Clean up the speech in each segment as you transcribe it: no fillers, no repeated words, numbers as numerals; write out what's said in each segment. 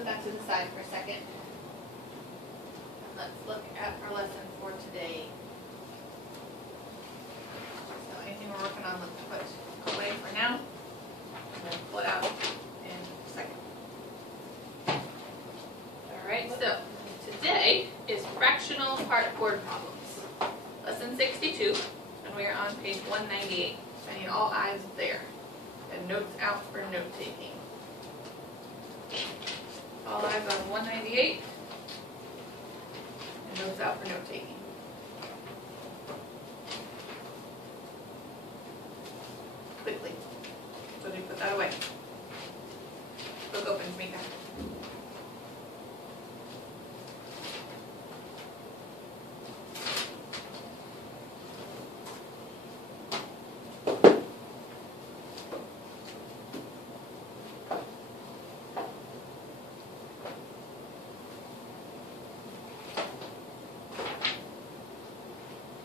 put that to the side for a second. Let's look at our lesson for today. So anything we're working on, let's put away for now. And then pull it out in a second. Alright, so today is fractional part word problems. Lesson 62, and we are on page 198. So I need all eyes there. And notes out for note taking. All eyes on 198. And notes out for note taking. Quickly. So we put that away. Book opens, Mika.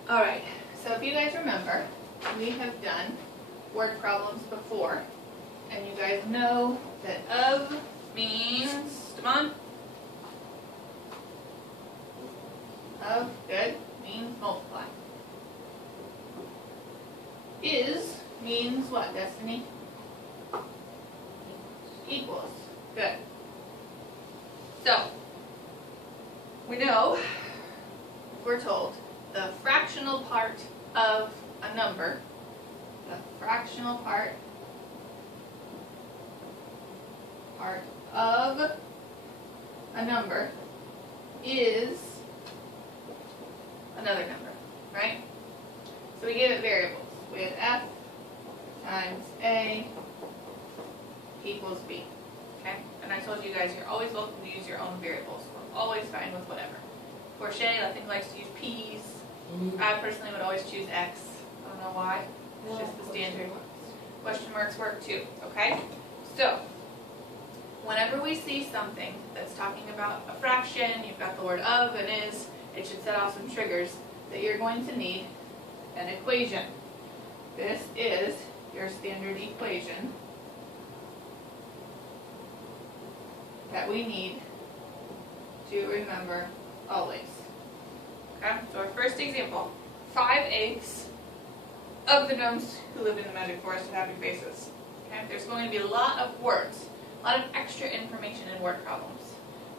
Alright, so if you guys remember, we have done word problems before, and you guys know that of means, come on, of, good, means multiply. Is means what, Destiny? Equals, good. So, we know, we're told, the fractional part of a number, the fractional part of a number is another number, right? So we give it variables. We have f times a equals b, okay? And I told you guys you're always welcome to use your own variables. We're always fine with whatever. Portia, I think, likes to use p's. I personally would always choose X. I don't know why. It's just the standard. Question marks work too, okay? So, whenever we see something that's talking about a fraction, you've got the word of and is, it should set off some triggers that you're going to need an equation. This is your standard equation that we need to remember always. Okay, so our first example, 5/8 of the gnomes who live in the magic forest have happy faces. Okay, there's going to be a lot of words, a lot of extra information in word problems.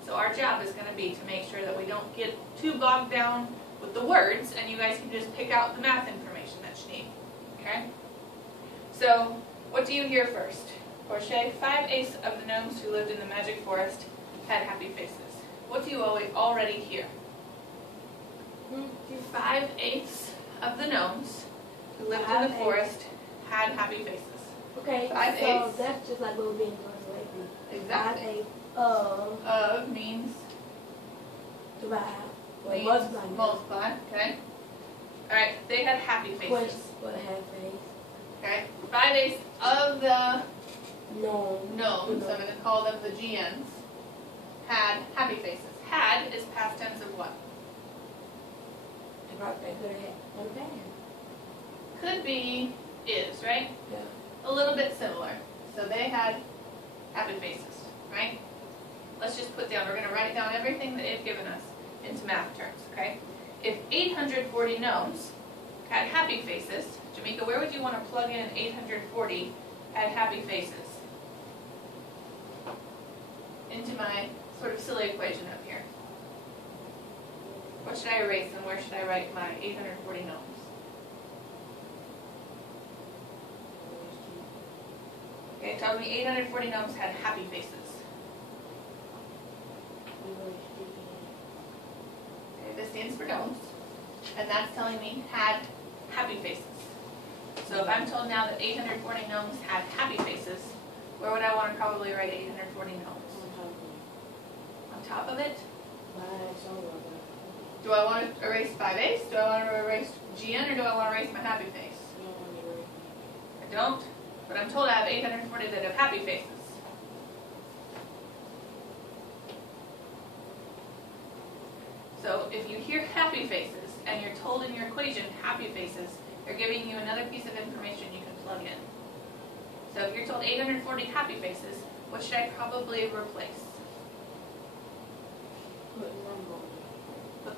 So our job is going to be to make sure that we don't get too bogged down with the words, and you guys can just pick out the math information that you need. Okay? So, what do you hear first? Portia, 5/8 of the gnomes who lived in the magic forest had happy faces. What do you already hear? 5/8 of the gnomes who lived in the forest had happy faces. Okay, 5/8. so that's just like what we're being translated. Exactly. 5/8 Of means divide. means multiply. Okay. All right. They had happy faces. What a half face. Okay. 5/8 of the No. gnomes, I'm going to call them the GNs, had happy faces. Had is past tense of what? Could be is, right? Yeah. A little bit similar. So they had happy faces, right? Let's just put down, we're going to write down everything that they've given us into math terms, okay? If 840 gnomes had happy faces, Jamaica, where would you want to plug in 840 had happy faces? Into my sort of silly equation up here. What should I erase and where should I write my 840 gnomes? Okay, it tells me 840 gnomes had happy faces. Okay, this stands for gnomes, and that's telling me had happy faces. So if I'm told now that 840 gnomes had happy faces, where would I want to probably write 840 gnomes? On top of it? Do I want to erase 5/8? Do I want to erase GN, or do I want to erase my happy face? I don't, but I'm told I have 840 that have happy faces. So if you hear happy faces, and you're told in your equation happy faces, they're giving you another piece of information you can plug in. So if you're told 840 happy faces, what should I probably replace?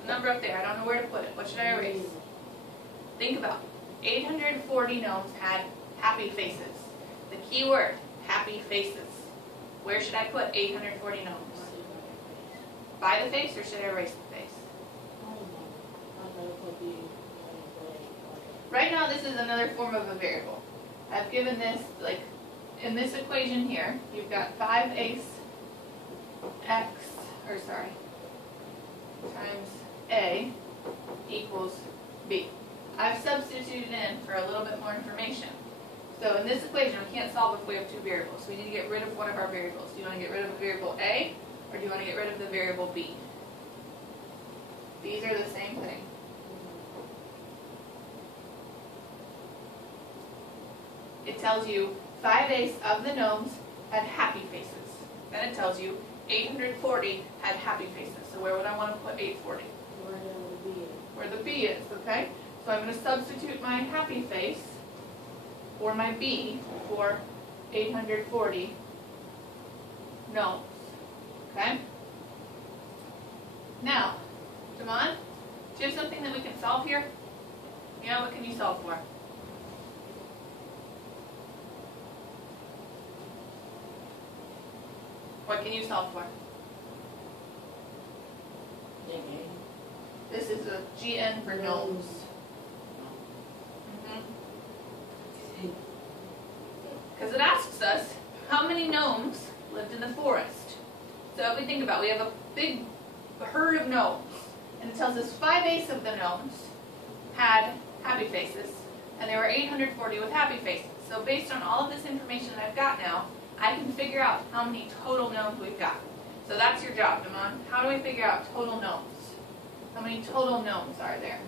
number up there. I don't know where to put it. What should I erase? Think about it. 840 gnomes had happy faces. The key word, happy faces. Where should I put 840 gnomes? By the face, or should I erase the face? Right now, this is another form of a variable. I've given this, like, in this equation here, you've got 5 x, times a equals b. I've substituted in for a little bit more information. So in this equation, we can't solve if we have two variables. So we need to get rid of one of our variables. Do you want to get rid of the variable a, or do you want to get rid of the variable b? These are the same thing. It tells you 5/8 of the gnomes had happy faces. Then it tells you 840 had happy faces. So where would I want to put 840? Where the B is, okay? So I'm going to substitute my happy face or my B for 840 gnomes, okay? Now, Damon, do you have something that we can solve here? Yeah, what can you solve for? What can you solve for? This is a GN for gnomes. Because it asks us how many gnomes lived in the forest. So if we think about it, we have a big herd of gnomes, and it tells us 5/8 of the gnomes had happy faces, and there were 840 with happy faces. So based on all of this information that I've got now, I can figure out how many total gnomes we've got. So that's your job, Damon. How do we figure out total gnomes? How many total gnomes are there?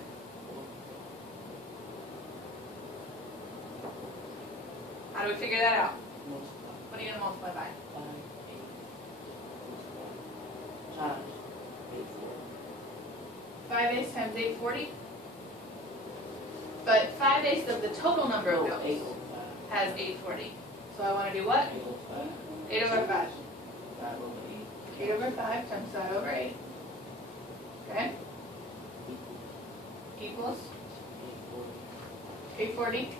How do we figure that out? What are you going to multiply by? 5/8 times 840? But 5/8 of the total number of gnomes has 840. So I want to do what? 8 over 5. 8 over 5 times 5 over 8. Okay? Equals 840.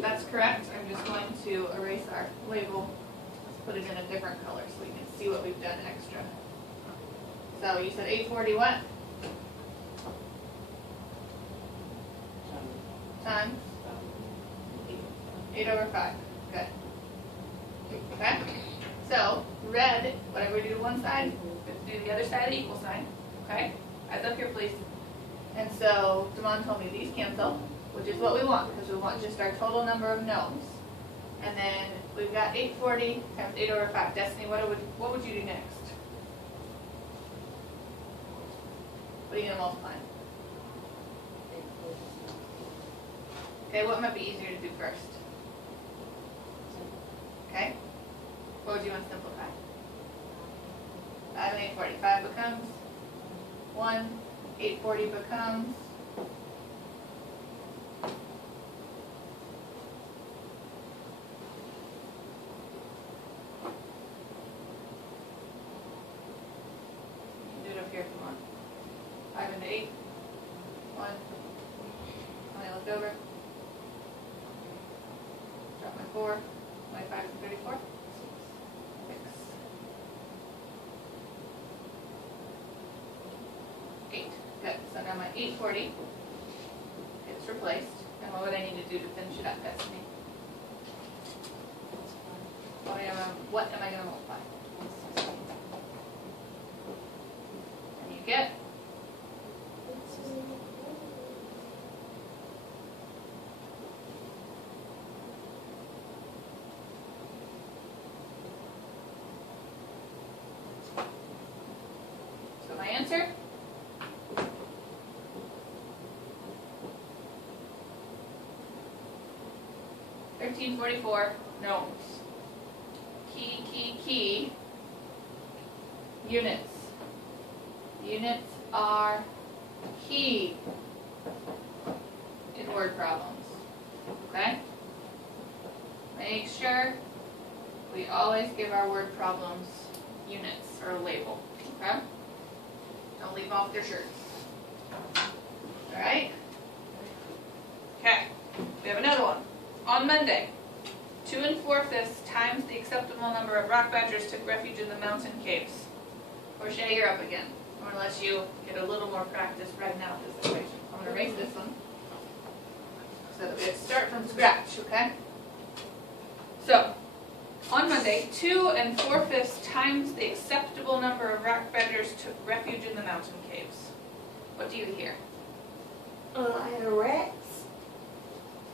That's correct. I'm just going to erase our label. Let's put it in a different color so we can see what we've done extra. So you said 840 what? Times 8 over 5. Good. Okay? So, red, whatever we do to one side, we have to do the other side of the equal sign. Okay? Eyes up here, please. And so, Damon told me these cancel, which is what we want, because we want just our total number of gnomes. And then we've got 840 times 8 over 5. Destiny, what would you do next? What are you going to multiply? Okay, what might be easier to do first? Okay? What would you want to simplify? 5 and 840. 5 becomes 1. 840 becomes 5 into 8. 1. Let me look over. Drop my 4. 25 and 34. 6. Good. So now my 840 gets replaced. And what would I need to do to finish it up, Destiny? What am I going to multiply? And you get my answer? $13.44 gnomes. Key. Units. Units are key in word problems. Okay? Make sure we always give our word problems units or a label. Okay? Don't leave off their shirts. Alright? Okay, we have another one. On Monday, 2 4/5 times the acceptable number of rock badgers took refuge in the mountain caves. Portia, you're up again. I'm going to let you get a little more practice right now with this equation. I'm going to erase this one so that we have to start from scratch, okay? So, on Monday, 2 4/5 times the acceptable number of rock badgers took refuge in the mountain caves. What do you hear? I had rats.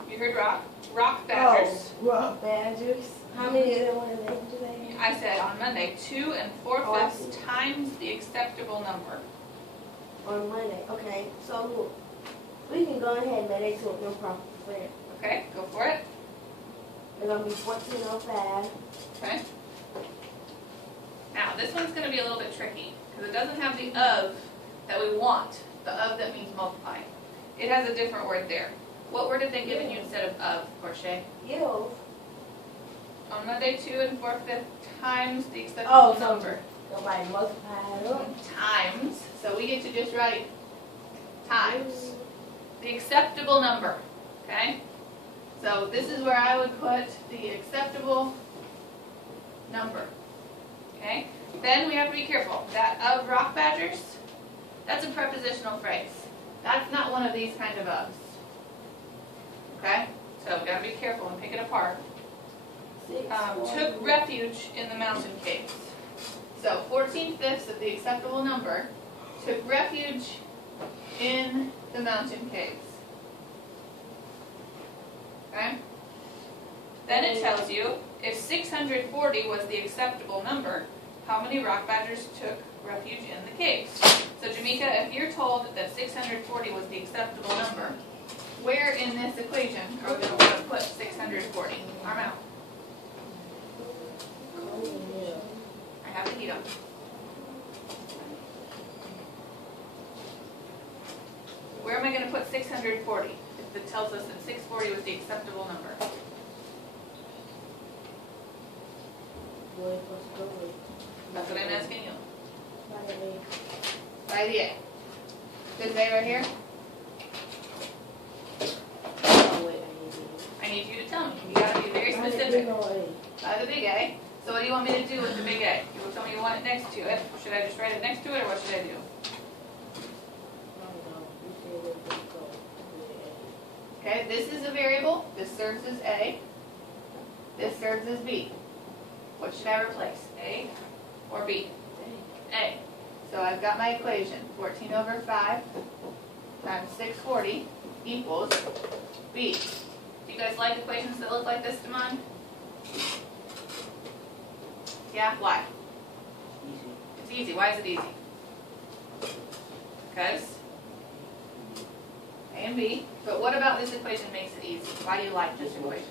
You heard rock? Rock badgers. Oh, rock badgers. How many of them were there today? I said on Monday, 2 4/5 times the acceptable number. On Monday. Okay, so we can go ahead and make it to no problem. Okay, go for it. It's going to be 1405. Okay. Now, this one's going to be a little bit tricky because it doesn't have the of that we want. The of that means multiply. It has a different word there. What word have they given you instead of, Portia? You. On Monday, 2 4/5 times the acceptable number. Nobody multiply it up. Times. So we get to just write times. The acceptable number. Okay? So this is where I would put the acceptable number. Okay? Then we have to be careful. That of rock badgers, that's a prepositional phrase. That's not one of these kind of ofs. Okay? So we got to be careful and pick it apart. Took refuge in the mountain caves. So 14/5 of the acceptable number took refuge in the mountain caves. Okay? Then it tells you if 640 was the acceptable number, how many rock badgers took refuge in the caves? So Jamaica, if you're told that 640 was the acceptable number, where in this equation are we going to want to put 640? Arm out. I have the heat on. Where am I going to put 640 if it tells us that 640 was the acceptable number? That's what I'm asking you. By the A. This A right here? I need you to tell me. You got to be very specific. By the big A. So what do you want me to do with the big A? You will tell me you want it next to it. Should I just write it next to it, or what should I do? Okay, this is a variable. This serves as A. This serves as B. What should I replace? A or B? A. So I've got my equation. 14/5 times 640 equals B. Do you guys like equations that look like this, Damon? Yeah? Why? Easy. It's easy. Why is it easy? Because A and B. But what about this equation makes it easy? Why do you like this equation?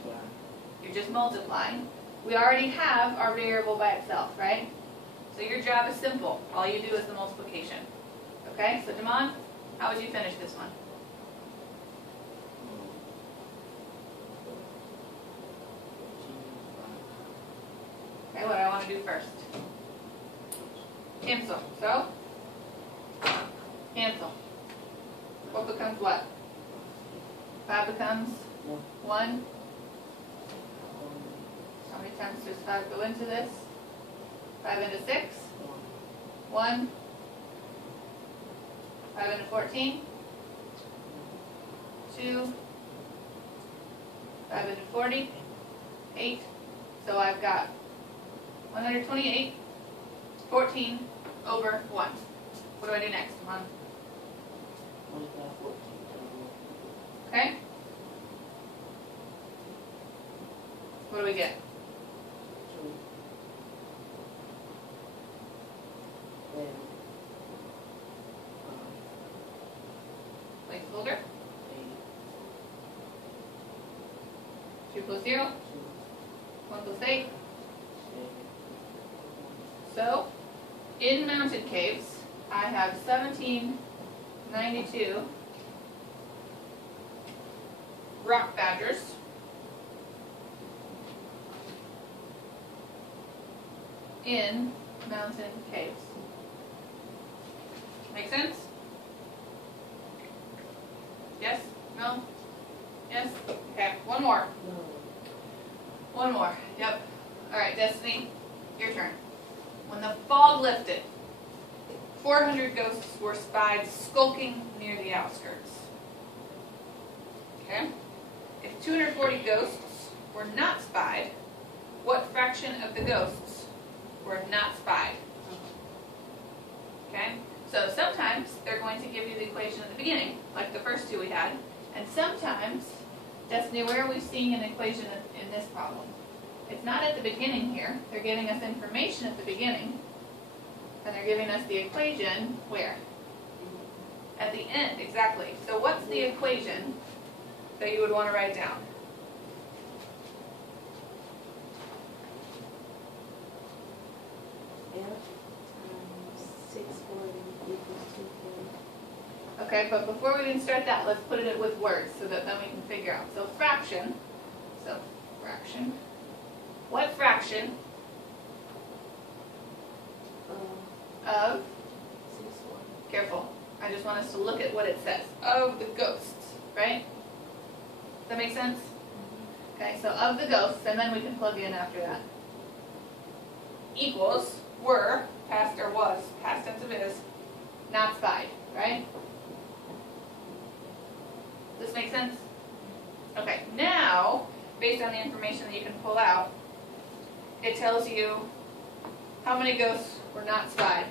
You're just multiplying. We already have our variable by itself, right? So your job is simple. All you do is the multiplication. Okay? So Damon, how would you finish this one? Okay, what do I want to do first? Cancel. So? Cancel. What becomes what? 5 becomes 1. How many times does 5 go into this? 5 into 6? 1. 5 into 14? 2. 5 into 40? 8. So I've got 128, 14 over 1. What do I do next? Come on. Okay? What do we get? Placeholder. 2 plus 0. 1 plus 8. So, in mountain caves, I have 1792 rock badgers. In mountain caves. Make sense? Yes? No? Yes? Okay, one more. No. One more. Yep. Alright, Destiny, your turn. When the fog lifted, 400 ghosts were spied skulking near the outskirts. Okay? If 240 ghosts were not spied, what fraction of the ghosts were not spied? Okay? So sometimes they're going to give you the equation at the beginning, like the first two we had, and sometimes, Destiny, where are we seeing an equation in this problem? It's not at the beginning here. They're giving us information at the beginning, and they're giving us the equation where? At the end, exactly. So what's the equation that you would want to write down? F times 640 equals 240. Okay, but before we even start that, let's put it with words so that then we can figure out. So fraction. What fraction of, 640. careful, I just want us to look at what it says, of the ghosts, right? Does that make sense? Okay, so of the ghosts, and then we can plug in after that. Equals, were, past or was, past tense of is, not spied, right? Does this make sense? Okay, now, based on the information that you can pull out, it tells you how many ghosts were not spied.